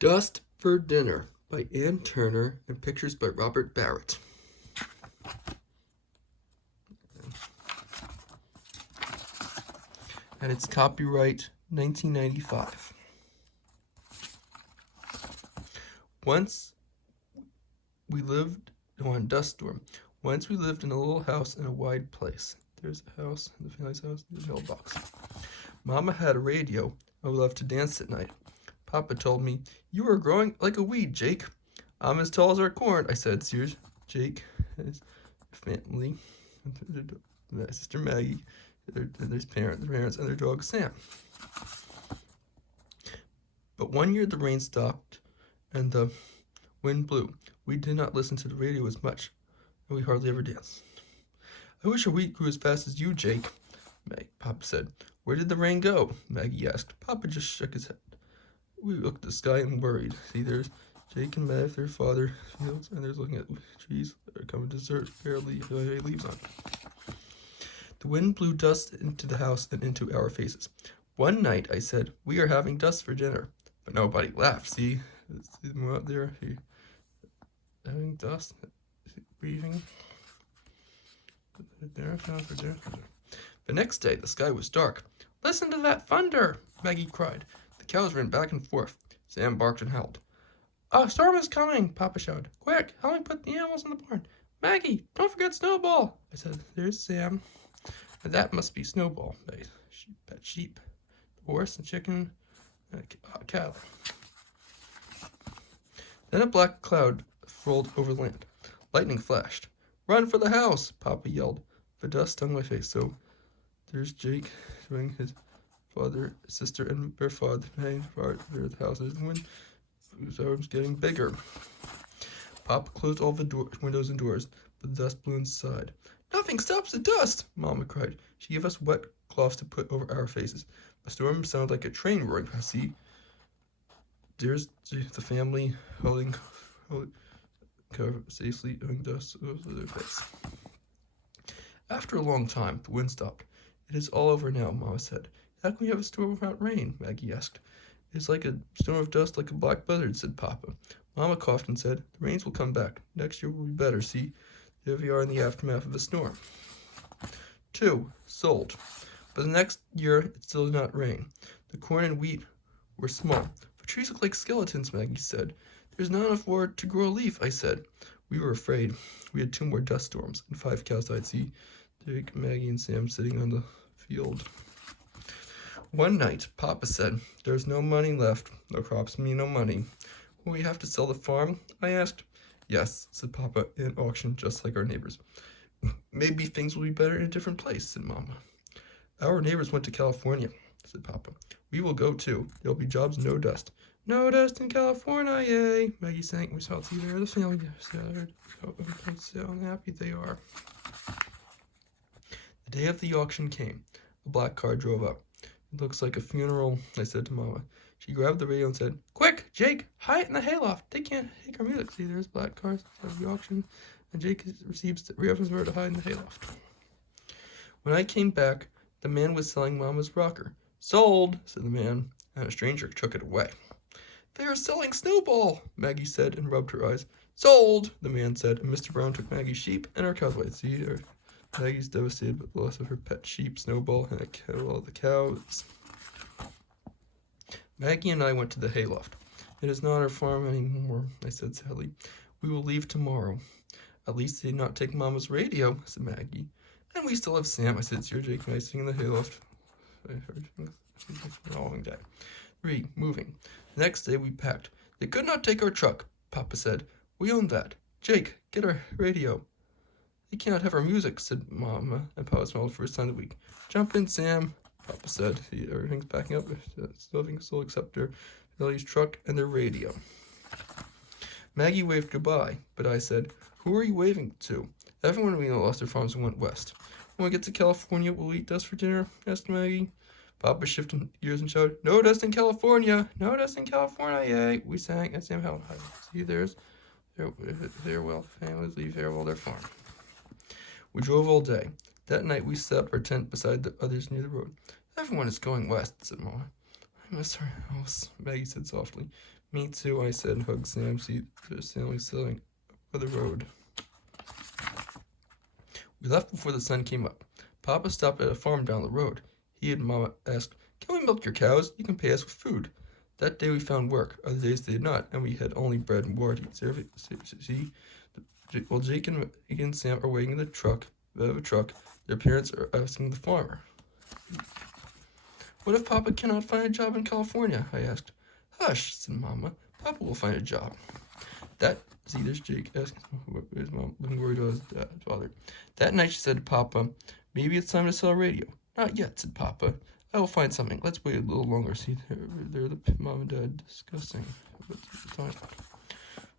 Dust for Dinner by Ann Turner and pictures by Robert Barrett. And it's copyright 1995. Once we lived on dust storm. Once we lived in a little house in a wide place. There's a house, the family's house, the mailbox. Mama had a radio. I would love to dance at night. Papa told me, "You are growing like a weed, Jake." "I'm as tall as our corn," I said. Sears, Jake, his family, my sister Maggie, their parents, and their dog Sam. But one year the rain stopped and the wind blew. We did not listen to the radio as much, and we hardly ever danced. "I wish our wheat grew as fast as you, Jake," Papa said. "Where did the rain go?" Maggie asked. Papa just shook his head. We looked at the sky and worried. See, there's Jake and Matt, their father, fields, and there's looking at trees that are coming to desert, barely leaves on. The wind blew dust into the house and into our faces. One night I said, "We are having dust for dinner," but nobody laughed. See them out there, having dust, breathing. The next day the sky was dark. "Listen to that thunder!" Maggie cried. The cows ran back and forth. Sam barked and howled. "A storm is coming!" Papa shouted. "Quick, help me put the animals in the barn." "Maggie, don't forget Snowball!" I said. There's Sam. And that must be Snowball. Pet sheep, horse, and chicken, and cattle. Then a black cloud rolled over the land. Lightning flashed. "Run for the house!" Papa yelled. The dust stung my face, so there's Jake showing his father, sister, and their father. There's the house. There's the wind. The storm's getting bigger. Papa closed all the windows and doors, but the dust blew inside. "Nothing stops the dust!" Mama cried. She gave us wet cloths to put over our faces. The storm sounded like a train roaring past. See, there's the family holding safely doing dust over their face. After a long time, the wind stopped. "It is all over now," Mama said. "How can we have a storm without rain?" Maggie asked. "It's like a storm of dust, like a black blizzard," said Papa. Mama coughed and said, "The rains will come back. Next year will be better. See, there we are in the aftermath of the storm." 2. Sold. But the next year it still did not rain. The corn and wheat were small. "The trees look like skeletons," Maggie said. "There's not enough water to grow a leaf," I said. We were afraid. We had 2 more dust storms, and 5 cows died. See, Jake, Maggie, and Sam sitting on the field. One night, Papa said, "There's no money left. No crops mean no money. Will we have to sell the farm?" I asked. "Yes," said Papa, "in auction, just like our neighbors." "Maybe things will be better in a different place," said Mama. "Our neighbors went to California," said Papa. "We will go too. There'll be jobs, no dust." "No dust in California, yay!" Maggie sang. We saw there the family gathered. So happy they are. The day of the auction came. A black car drove up. "It looks like a funeral," I said to Mama. She grabbed the radio and said, "Quick, Jake, hide in the hayloft. They can't take our music." See, there's black cars at the auction, and Jake receives where to hide in the hayloft. When I came back, the man was selling Mama's rocker. "Sold," said the man, and a stranger took it away. "They are selling Snowball," Maggie said and rubbed her eyes. "Sold," the man said, and Mr. Brown took Maggie's sheep and our cows. See, Maggie's devastated with the loss of her pet sheep, Snowball, and all the cows. Maggie and I went to the hayloft. "It is not our farm anymore," I said sadly. "We will leave tomorrow." "At least they did not take Mama's radio," said Maggie. "And we still have Sam," I said. "Sir Jake and I sitting in the hayloft." I heard the following day. 3. Moving. The next day we packed. "They could not take our truck," Papa said. "We own that. Jake, get our radio." "They cannot have our music," said Mama, and Papa smiled the first time of the week. "Jump in, Sam," Papa said. See, everything's packing up. Nothing still except their Lily's truck and their radio. Maggie waved goodbye, but I said, "Who are you waving to?" "Everyone we know lost their farms and went west." "When we get to California, we'll eat dust for dinner?" asked Maggie. Papa shifted gears and shouted, "No dust in California! No dust in California, yay!" We sang, and Sam held high. See, their well, families leave farewell their farm. We drove all day. That night we set up our tent beside the others near the road. "Everyone is going west," said Mama. "I miss our house," Maggie said softly. Me too, I said, and hugged Sam. See, there's Sally sailing by the road. We left before the sun came up. Papa stopped at a farm down the road. He and Mama asked, "Can we milk your cows? You can pay us with food." That day we found work. Other days they did not, and we had only bread and water to eat. See, while Jake and Sam are waiting in the truck, their parents are asking the farmer, "What if Papa cannot find a job in California?" I asked. "Hush," said Mama. "Papa will find a job." There's Jake asking his mom, looking worried about his father. That night she said to Papa, "Maybe it's time to sell a radio." "Not yet," said Papa. "I will find something. Let's wait a little longer." See, there the mom and dad discussing what's the time.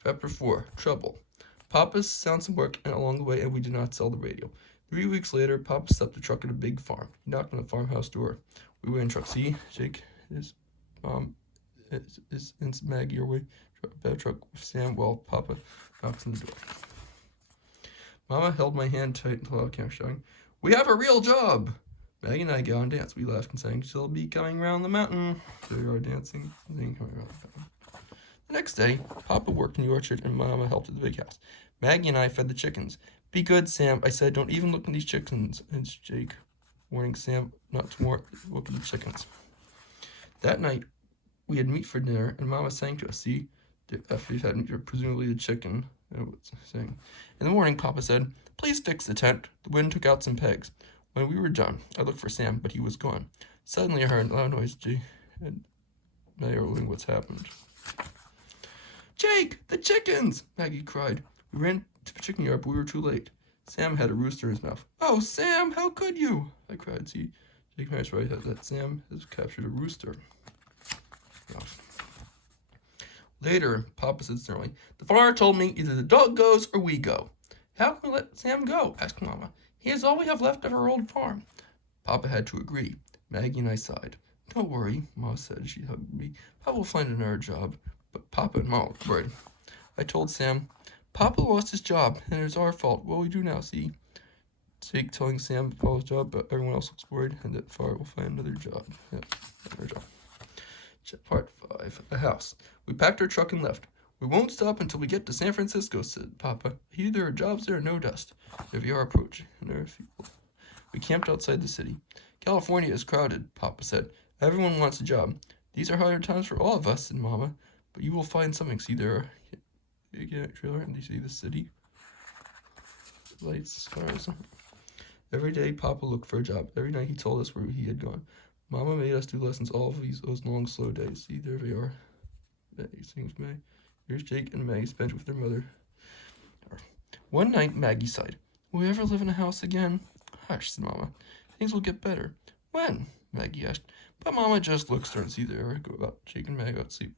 Chapter 4, Trouble. Papa found some work along the way, and we did not sell the radio. 3 weeks later, Papa stopped the truck at a big farm. He knocked on the farmhouse door. We went in truck. See, Jake, his mom, is Maggie are way. Bad truck with Sam while Papa knocks on the door. Mama held my hand tight until I kept shouting, "We have a real job!" Maggie and I got on dance. We laughed and sang, "She'll be coming round the mountain." There we are dancing, coming round the mountain. The next day, Papa worked in the orchard and Mama helped at the big house. Maggie and I fed the chickens. "Be good, Sam," I said. "Don't even look at these chickens." And Jake warning Sam not to look at the chickens. That night, we had meat for dinner, and Mama sang to us. See, after we've had presumably the chicken, saying. In the morning, Papa said, "Please fix the tent." The wind took out some pegs. When we were done, I looked for Sam, but he was gone. Suddenly I heard a loud noise. Jake and Maggie were wondering what's happened. "Jake, the chickens!" Maggie cried. We ran to the chicken yard, but we were too late. Sam had a rooster in his mouth. "Oh, Sam, how could you?" I cried. See, Jake Myers right that Sam has captured a rooster. Later, Papa said sternly, "The farmer told me either the dog goes or we go." "How can we let Sam go?" asked Mama. "He is all we have left of our old farm." Papa had to agree. Maggie and I sighed. "Don't worry," Mama said. She hugged me. "Papa will find another job." But Papa and Mama were worried. I told Sam, "Papa lost his job, and it is our fault. What will we do now?" See, Jake telling Sam Papa's job, but everyone else looks worried, and that Farah will find another job. Part 5, a house. We packed our truck and left. "We won't stop until we get to San Francisco," said Papa. "Either there are jobs there or no dust." There we are approaching. We camped outside the city. "California is crowded," Papa said. "Everyone wants a job. These are hard times for all of us," said Mama. "But you will find something." See, there are trailer, and you see the city. Lights, cars. Every day, Papa looked for a job. Every night, he told us where he had gone. Mama made us do lessons all of those long, slow days. See, there they are. Here's Jake and Maggie spent with their mother. One night, Maggie sighed. "Will we ever live in a house again?" "Hush," said Mama. "Things will get better." "When?" Maggie asked. But Mama just looked stern. See, there go about Jake and Maggie out to sleep.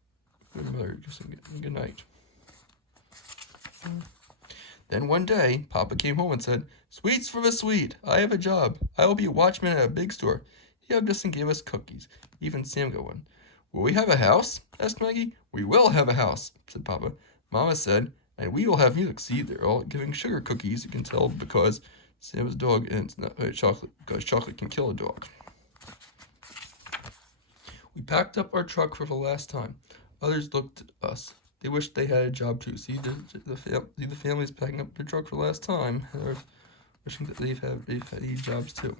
Their mother just saying good night. Then one day, Papa came home and said, "Sweets for the sweet. I have a job. I will be a watchman at a big store." He hugged us and gave us cookies. Even Sam got one. "Will we have a house?" asked Maggie. "We will have a house," said Papa. Mama said, "And we will have music." See, they're all giving sugar cookies. You can tell because Sam's dog and it's not chocolate, because chocolate can kill a dog. We packed up our truck for the last time. Others looked at us. They wished they had a job too. See, the families packing up their truck for the last time, and they're wishing that they've had these jobs too.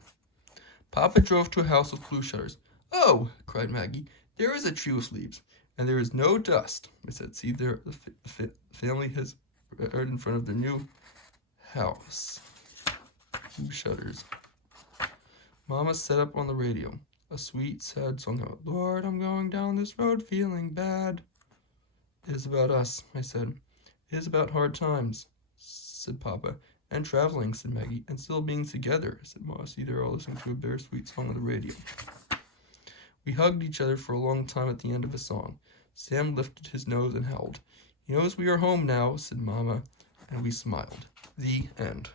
Papa drove to a house with blue shutters. "Oh," cried Maggie, "there is a tree with leaves, and there is no dust." I said, "See, there the family has right in front of their new house." Blue shutters. Mama set up on the radio. A sweet, sad song. "Lord, I'm going down this road feeling bad." "It is about us," I said. "It is about hard times," said Papa. "And traveling," said Maggie. "And still being together," said Ma. See, they're all listening to a bittersweet song on the radio. We hugged each other for a long time at the end of the song. Sam lifted his nose and howled. "He knows we are home now," said Mama, and we smiled. The end.